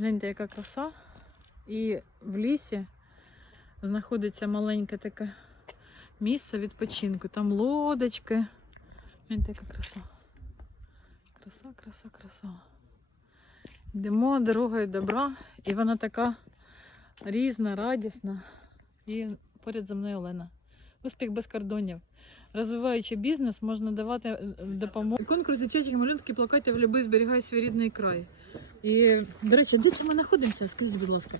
Гляньте, яка краса. І в лісі знаходиться маленьке таке місце відпочинку. Там лодочки. Гляньте, яка краса. Краса, краса, краса. Йдемо дорогою добра, і вона така різна, радісна. І поряд за мною Олена. Успіх без кордонів. Розвиваючи бізнес, можна давати е, допомогу. Конкурс дитячих малюнків плакатів Люби зберігай свій рідний край. І, до речі, де це ми знаходимося? Скажіть, будь ласка.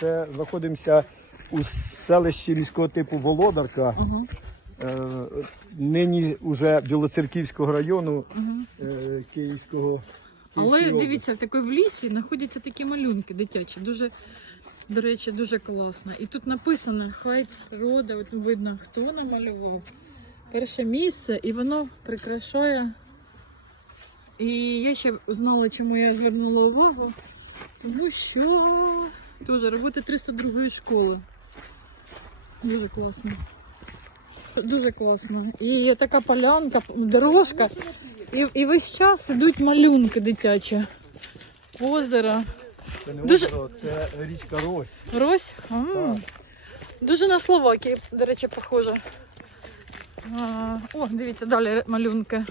Це знаходимося у селищі міського типу Володарка, Угу. е, нині уже Білоцерківського району Угу. е, Київського. Але Київської дивіться, в такій в лісі знаходяться такі малюнки дитячі. Дуже, до речі, дуже класно. І тут написано хай природа, от видно, хто намалював. Перше місце, і воно прикрашає. І я ще знала, чому я звернула увагу. Тому що дуже роботи 302 школи. Дуже класно. Дуже класно. І така полянка, дорожка. І, і весь час ідуть малюнки дитячі. Озеро. Це не Дуже- озеро, це річка Рось. Рось. М. Так. Дуже на Словакії, до речі, похоже. А, о, дивіться, далі малюнки.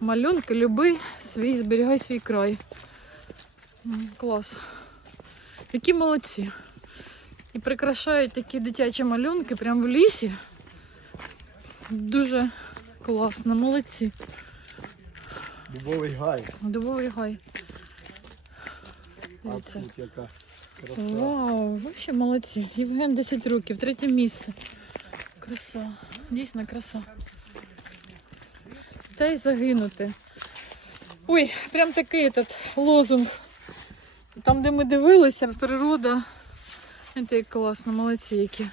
Малюнки, люби свій, зберігай свій край. Клас. Які молодці. І прикрашають такі дитячі малюнки прямо в лісі. Дуже класно, молодці. Дубовий гай. Дубовий гай. А Дивіться. тут яка краса. Вау, вообще молодці. Євген 10 років, третє місце. Краса. Дійсно краса. Та й загинути. Ой, прям такий этот лозунг. Там, де ми дивилися, природа. Це класно, молодці які.